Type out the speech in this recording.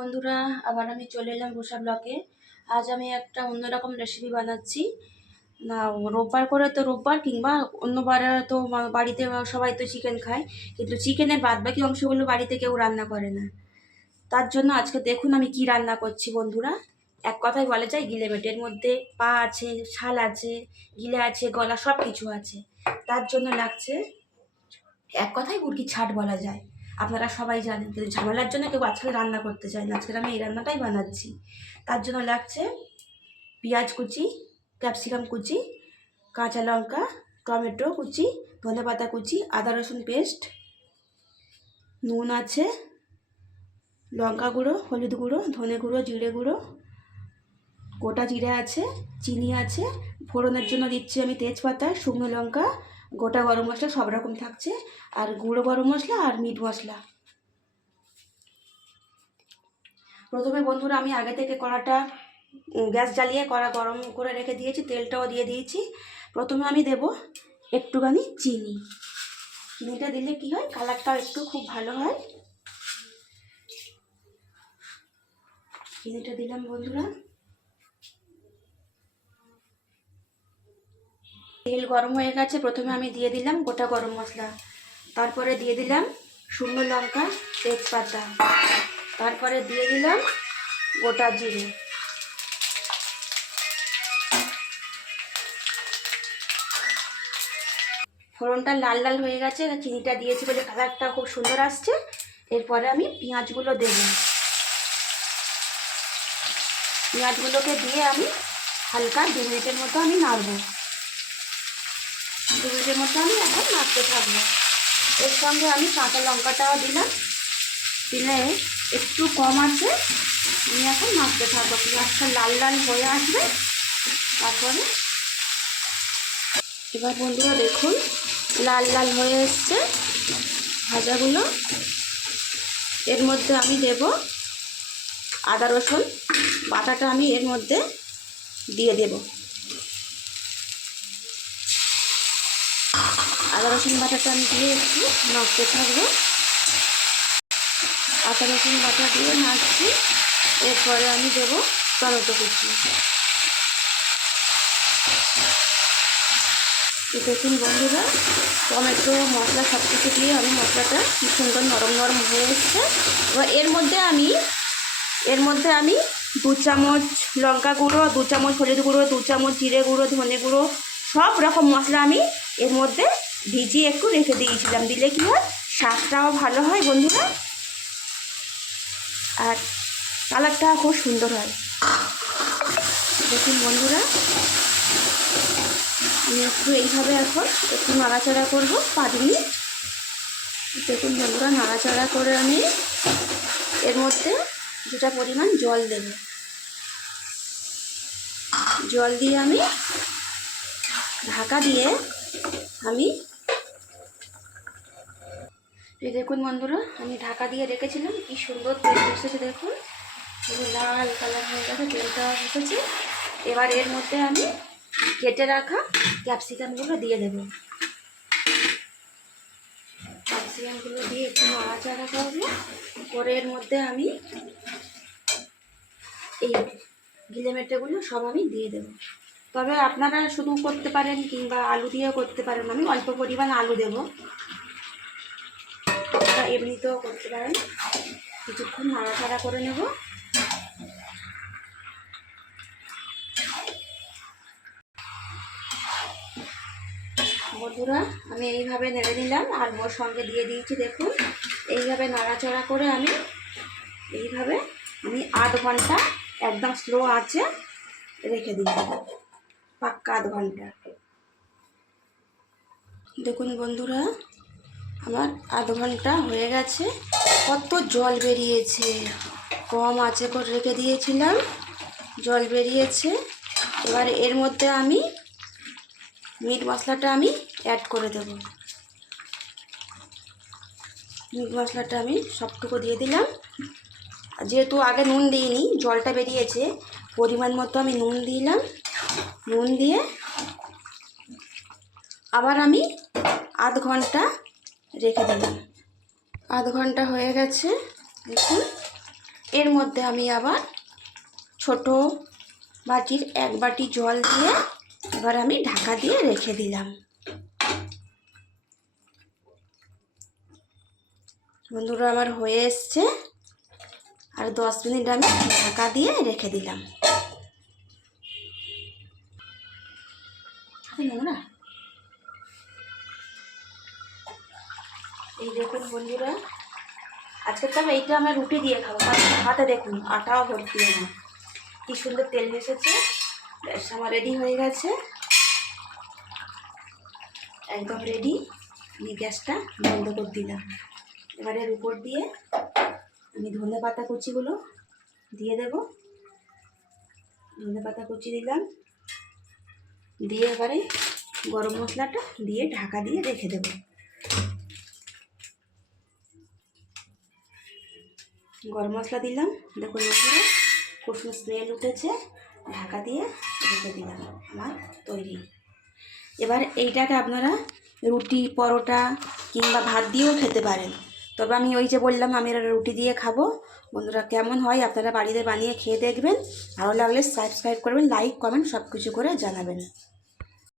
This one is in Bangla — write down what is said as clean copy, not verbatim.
বন্ধুরা, আবার আমি চলে এলাম রুষা ব্লকে। আজ আমি একটা অন্যরকম রেসিপি বানাচ্ছি। না, রোববার করে তো রোববার কিংবা অন্য বারে তো বাড়িতে সবাই তো চিকেন খায়, কিন্তু চিকেনের বাদবাকি অংশগুলো বাড়িতে কেউ রান্না করে না। তার জন্য আজকে দেখুন আমি কি রান্না করছি বন্ধুরা। এক কথায় বলা যায় গিলেমেট। এর মধ্যে পা আছে, ছাল আছে, গিলে আছে, গলা সব কিছু আছে। তার জন্য লাগছে, এক কথায় মুরগির ছাট বলা যায়। আপনারা সবাই জানেন, কিন্তু ঝামেলার জন্য কেউ আজকে রান্না করতে চায় না। আজকে আমি এই রান্নাটাই বানাচ্ছি। তার জন্য লাগছে পেঁয়াজ কুচি, ক্যাপসিকাম কুচি, কাঁচা লঙ্কা, টমেটো কুচি, ধনেপাতা কুচি, আদা রসুন পেস্ট, নুন আছে, লঙ্কা গুঁড়ো, হলুদ গুঁড়ো, ধনে গুঁড়ো, জিরে গুঁড়ো, গোটা জিরে আছে, চিনি আছে, ফোড়নের জন্য দিচ্ছি আমি তেজপাতা, শুকনো লঙ্কা, গোটা গরম মশলা সব রকম থাকছে, আর গুঁড়ো গরম মশলা আর মিট মশলা। প্রথমে বন্ধুরা আমি আগে থেকে কড়াটা গ্যাস জ্বালিয়ে কড়া গরম করে রেখে দিয়েছি, তেলটাও দিয়ে দিয়েছি। প্রথমে আমি দেব একটুখানি চিনি। চিনিটা দিলে কি হয়, কালারটাও একটু খুব ভালো হয়। চিনিটা দিলাম বন্ধুরা। তেল গরম হয়ে গেছে, প্রথমে আমি দিয়ে দিলাম গোটা গরম মশলা, তারপরে দিয়ে দিলাম শুকনো লঙ্কা, তেজপাতা, তারপরে দিয়ে দিলাম গোটা জিরে। ফোড়নটা লাল লাল হয়ে গেছে, চিনিটা দিয়েছি বলে কালারটা খুব সুন্দর আসছে। এরপরে আমি পেঁয়াজগুলো দেব। পেঁয়াজগুলোকে দিয়ে আমি হালকা 2 মিনিটের মতো আমি নাড়বো। 2 মিনিটের মতো আমি এখন নাড়তে থাকবো। এর সঙ্গে আমি কাঁচা লঙ্কাটাও দিলাম, দিলে একটু কম আছে। আমি এখন নাড়তে থাকবো, পেঁয়াজটা লাল লাল হয়ে আসবে। তারপরে এবার বন্ধুরা দেখুন লাল লাল হয়ে এসছে ভাজাগুলো। এর মধ্যে আমি দেব আদা রসুন বাটাটা, আমি এর মধ্যে দিয়ে দেব। আদা রসুন বাটাটা আমি দিয়ে একটু নাড়তে থাকবো। আদা রসুন বাটা দিয়ে নাড়ছি। এরপরে আমি দেব টমেটো কুচি। দেখুন বন্ধুরা, টমেটো মশলা সব কিছু দিয়ে আমি মশলাটা কি সুন্দর নরম নরম হয়ে এসছে। এবার এর মধ্যে আমি 2 চামচ লঙ্কা গুঁড়ো, 2 চামচ হলুদ গুঁড়ো, 2 চামচ জিরে গুঁড়ো, ধনে গুঁড়ো সব রকম মশলা আমি এর মধ্যে ভিজিয়ে একটু রেখে দিয়েছিলাম। দিলে কি হয়, স্বাদটাও ভালো হয় বন্ধুরা, আর কালারটাও খুব সুন্দর হয়। দেখুন বন্ধুরা, আমি একটু এইভাবে এখন একটু নাড়াচাড়া করবো 5 মিনিট। দেখুন বন্ধুরা, নাড়াচাড়া করে আমি এর মধ্যে কিছুটা পরিমাণ জল দেব। জল দিয়ে আমি ঢাকা দিয়ে আমি দেখুন বন্ধুরা, আমি ঢাকা দিয়ে রেখেছিলাম। কি সুন্দর তেল এসেছে দেখুন, লাল কালার হয়ে গেছে, তেলটা এসেছে। এবার এর মধ্যে আমি কেটে রাখা ক্যাপসিকামগুলো দিয়ে দেব। ক্যাপসিকামগুলো দিয়ে একটু নাড়াচাড়া করবো করে এর মধ্যে আমি এই গিলেমেটেগুলো সব আমি দিয়ে দেব। তবে আপনারা শুধু করতে পারেন কিংবা আলু দিয়েও করতে পারেন। আমি অল্প পরিমাণ আলু দেব, এমনিতেও করতে পারেন। কিছুক্ষণ নাড়াচাড়া করে নেব। বন্ধুরা, আমি এইভাবে নেড়ে নিলাম আর ওর সঙ্গে দিয়ে দিয়েছি। দেখুন এইভাবে নাড়াচাড়া করে আমি এইভাবে 8 ঘন্টা একদম স্লো আঁচে রেখে দিই, পাক্কা 8 ঘন্টা। দেখুন বন্ধুরা, আমার 8 ঘন্টা হয়ে গেছে। কত জল বেরিয়েছে, কম আঁচে করে রেখে দিয়েছিলাম, জল বেরিয়েছে। এবার এর মধ্যে আমি মিট মশলাটা আমি অ্যাড করে দেব। মিট মশলাটা আমি সবটুকু দিয়ে দিলাম। যেহেতু আগে নুন দিইনি, জলটা বেরিয়েছে, পরিমাণ মতো আমি নুন দিলাম। নুন দিয়ে আবার আমি 8 ঘন্টা রেখে দিলাম। 8 ঘন্টা হয়ে গেছে। দেখুন এর মধ্যে আমি আবার ছোট বাটির 1 বাটি জল দিয়ে এবার আমি ঢাকা দিয়ে রেখে দিলাম। বন্ধুরা আমার হয়ে এসছে, আর 10 মিনিট আমি ঢাকা দিয়ে রেখে দিলাম। নোংরা এই দেখুন বন্ধুরা, আজকে তো আমি এইটা আমার রুটি দিয়ে খাবো, কারণ হাতে দেখুন আটাও ভর্তি আমার, কি সুন্দর তেল এসেছে। ব্যাস আমার রেডি হয়ে গেছে, একদম রেডি। আমি গ্যাসটা বন্ধ করে দিলাম। এবারে এর উপর দিয়ে আমি ধনে পাতা কুচিগুলো দিয়ে দেব। ধনে পাতা কুচি দিলাম, দিয়ে এবারে গরম মশলাটা দিয়ে ঢাকা দিয়ে রেখে দেব। গরম মশলা দিলাম, দেখুন বন্ধুরা খুব সুন্দর স্মেল উঠেছে। ঢাকা দিয়ে রেখে দিলাম, আমার তৈরি। এবার এইটাকে আপনারা রুটি, পরোটা কিংবা ভাত দিয়েও খেতে পারেন। তবে আমি ওই যে বললাম আমি রুটি দিয়ে খাবো। বন্ধুরা কেমন হয় আপনারা বাড়িতে বানিয়ে খেয়ে দেখবেন। ভালো লাগলে সাবস্ক্রাইব করবেন, লাইক কমেন্ট সব কিছু করে জানাবেন।